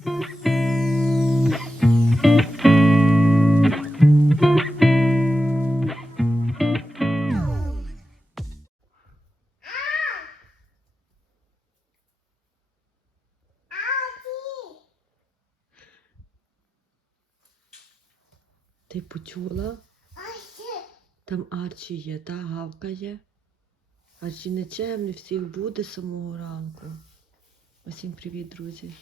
Ти почула? Там Арчі є, та гавкає. Арчі нечемний, всіх буде з самого ранку. Усім привіт, друзі.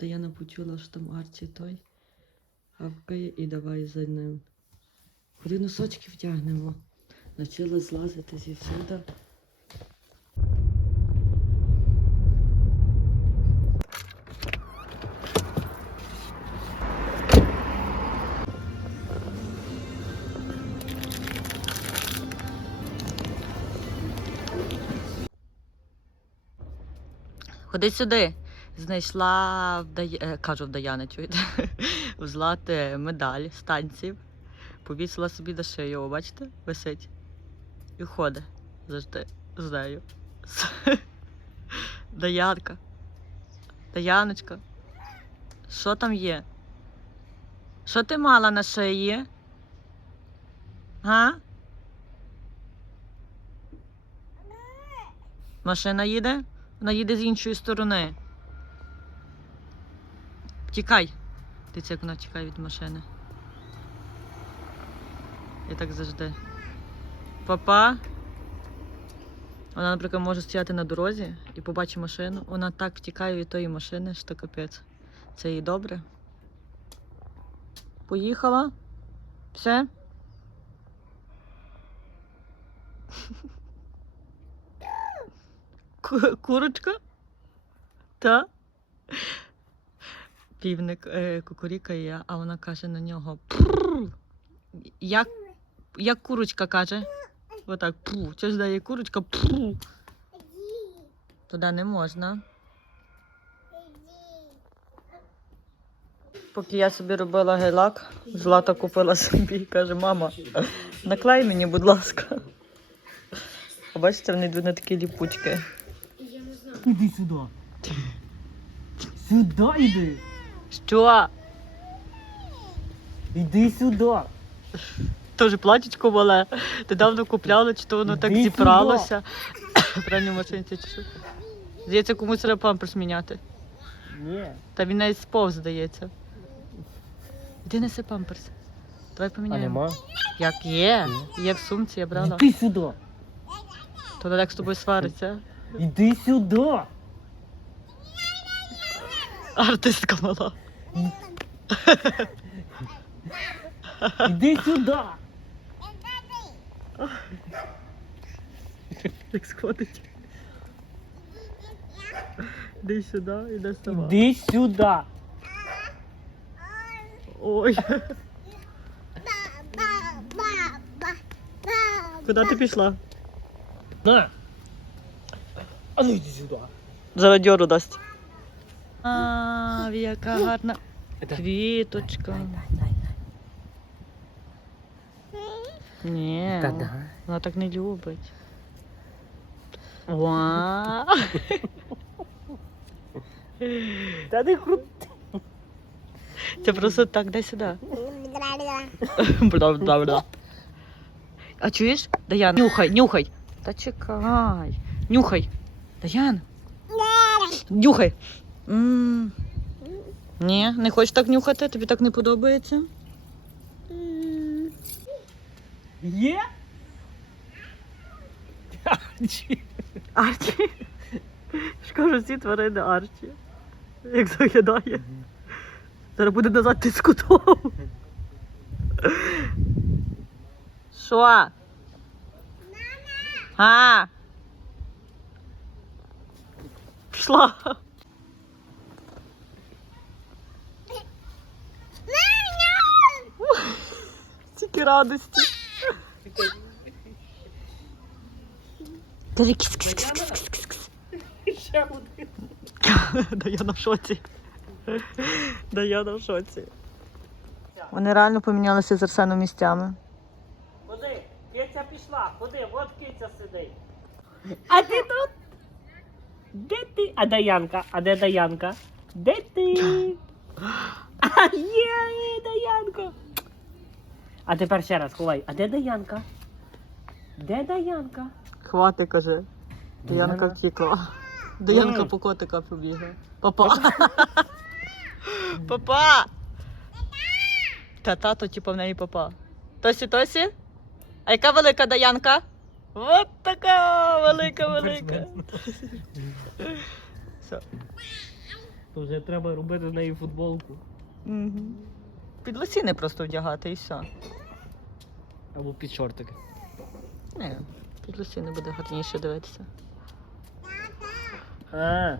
Даяна почула, що там Арчі той гавкає і давай за ним. Куди носочки втягнемо? Навчила злазити зівсюди. Ходи сюди. Знайшла в Дай... е, кажу в Даяни, чуєте? в Злати медаль з танців. Повісила собі на шию, о, бачите? Висить. І ходить завжди з нею. Даянка. Даяночка. Що там є? Що ти мала на шиї? Га? Машина їде? Вона їде з іншої сторони. Тікай. Дивіться, як вона тікає від машини. І так завжди. Папа. Вона, наприклад, може стояти на дорозі і побачить машину. Вона так втікає від тої машини, що капець. Це їй добре. Поїхала. Все. Курочка? Та? Півник е, кукурікає, а вона каже на нього «Прррр». Як, як курочка каже. Отак пу. Щось дає курочка пу. Туди не можна. Поки я собі робила гелак, Злата купила собі і каже, мама, наклей мені, будь ласка. А бачите, вони йдуть на такі ліпучки. Іди сюди. Сюди йди. Що? Іди сюди. Теж платічко мале. Недавно купляли, чи то воно так Іди зібралося. Пральні машинці чи що. Здається, комусь треба памперс міняти. Ні. Та він навіть сповз, здається. Іди неси памперс. Давай А поміняємо. нема? Як є? Є в сумці, я брала. Іди сюди. То Олег з тобою свариться. Іди сюди. Артистка мала. Іди сюди. Як сходить. Іди сюди, іди сама. Іди сюди. Ой. Куди ти пішла? На. А ну іди сюди. Зараз дьору дасть. А, яка гарна квіточка. Ні, вона так не любить. Вау. Та не крути. Це просто так, дай сюди. Бла-бла-бла. А чуєш? Даян, нюхай, нюхай. Та чекай. Нюхай. Даян. Нюхай. М. Ні, не хочеш так нюхати? Тобі так не подобається? Є? Арчі. Арчі. ж кажу, всі тварини Арчі. Як заглядає. Зараз буде назад ти скутов. Що? А. Пішла. Тільки радості. Кажи кіс-кіс-кіс-кіс-кіс. Ще один. Даяна в шоці. Даяна в шоці. Вони реально помінялися з Арсеном місцями. Ходи, киця пішла, ходи, от киця сидить. А ти тут? Де ти? А Даянка? А де Даянка? Де ти? Є, Даянко. А тепер ще раз ховай. А де Даянка? Де Даянка? Хвати, каже. Даянка втікла. Даянка по котика побігла. Папа. Папа. Та тато, типу, в неї папа. Тосі, Тосі? А яка велика Даянка? От така велика, велика. Все. То вже треба робити з неї футболку. Мгм. Під лосіни просто вдягати і все. Або під шортики. Ні, під лосіни буде гарніше дивитися. А,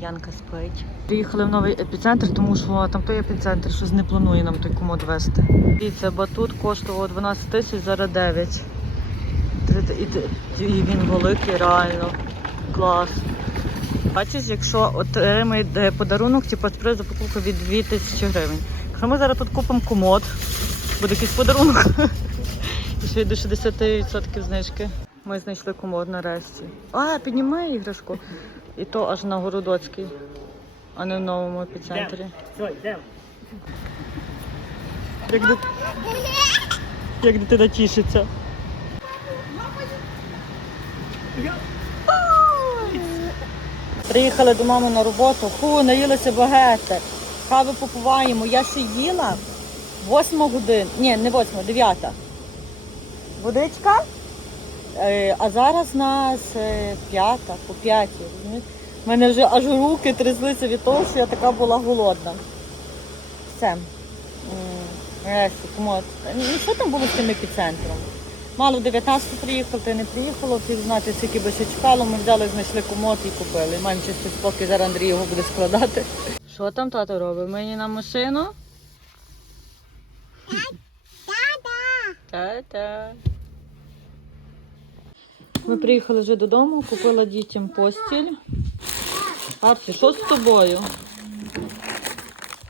Янка спить. Приїхали в новий епіцентр, тому що там той епіцентр щось не планує нам той комод вести. Це батут коштував 12 тисяч, зараз 9. І, він великий, реально. Клас. Бачиш, якщо отримає подарунок, типу спри за покупку від 2 тисячі гривень. Якщо ми зараз тут купимо комод, буде якийсь подарунок. І ще й до 60% знижки. Ми знайшли комод нарешті. А, піднімай іграшку. І то аж на Городоцькій, а не в новому епіцентрі. Як, дит... Як дитина тішиться. Приїхали до мами на роботу. Фу, наїлися багете. Кави попиваємо. Я ще їла. Восьма годин. Ні, не восьма, дев'ята. Водичка. Е, а зараз нас е, п'ята, по п'ятій. У мене вже аж руки тряслися від того, що я така була голодна. Все. Ну, що там було з тим епіцентром? Мало 19 приїхав, ти не приїхало, ти знати, скільки би ще чекало, ми взяли, знайшли комод і купили. Маємо чистий спокій, зараз Андрій його буде складати. Що там тато робить? Мені на машину? Та-та. Ми приїхали вже додому, купила дітям постіль. Арсі, що з тобою?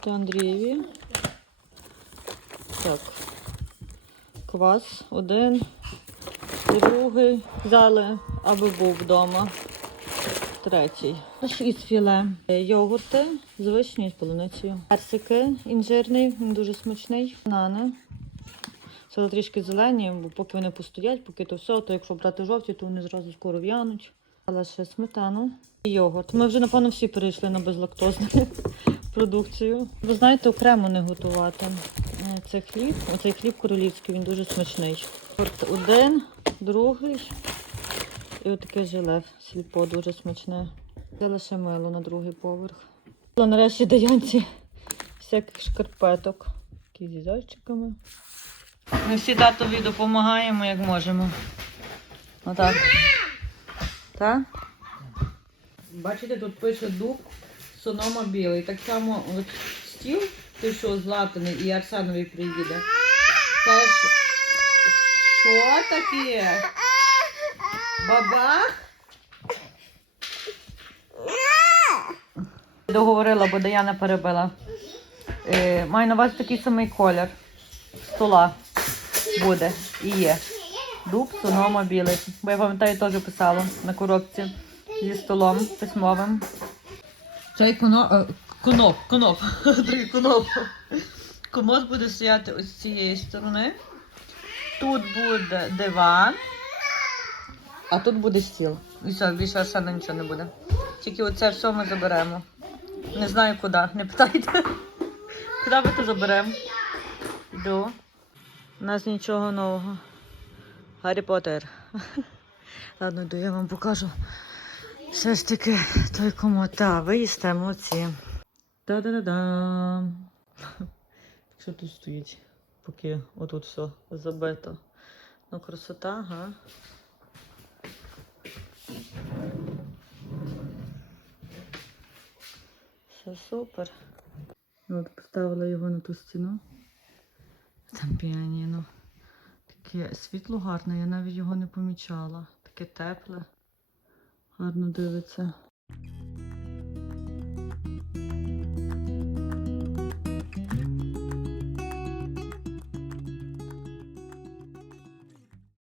Та Андрієві. Так. Квас один, другий. Взяли, аби був вдома. Третій. Шість філе. Е, Йогурти з вишнею з полуницею. Персики інжирний, він дуже смачний. Банани. Це трішки зелені, бо поки вони постоять, поки то все, то якщо брати жовті, то вони зразу скоро в'януть. Але ще сметану і йогурт. Ми вже, напевно, всі перейшли на безлактозну продукцію. Ви знаєте, окремо не готувати. Е, Це хліб, оцей хліб королівський, він дуже смачний. От один, другий і отаке желе сліпо дуже смачне. Взяла ще мило на другий поверх. Нарешті даянці всяких шкарпеток. Такі зі зайчиками. Ми всі татові допомагаємо, як можемо. Отак. Так? Бачите, тут пише дуб сонома білий. Так само от стіл, ти що златаний і Арсенові приїде. Теж що таке? Бабах? Договорила, бо Даяна перебила. Е, маю на вас такий самий колір стола буде і є. Дуб, сонома білий. Бо я пам'ятаю, теж писала на коробці зі столом письмовим. Цей коно... е, коноп, коноп, другий коноп. Комод буде стояти ось з цієї сторони. Тут буде диван, а тут буде стіл. І все, більше Арсена нічого не буде. Тільки оце все ми заберемо. Не знаю куди, не питайте. Куди ми то заберемо? Йду. У нас нічого нового. Гаррі Поттер. Ладно, йду, я вам покажу. Все ж таки той комод. Та, ви їсте, молодці. Та-да-да-дам. Що тут стоїть, поки отут все забито. Ну, красота, га. Все супер. От поставила його на ту стіну. Там піаніно. Таке світло гарне, я навіть його не помічала. Таке тепле. Гарно дивиться.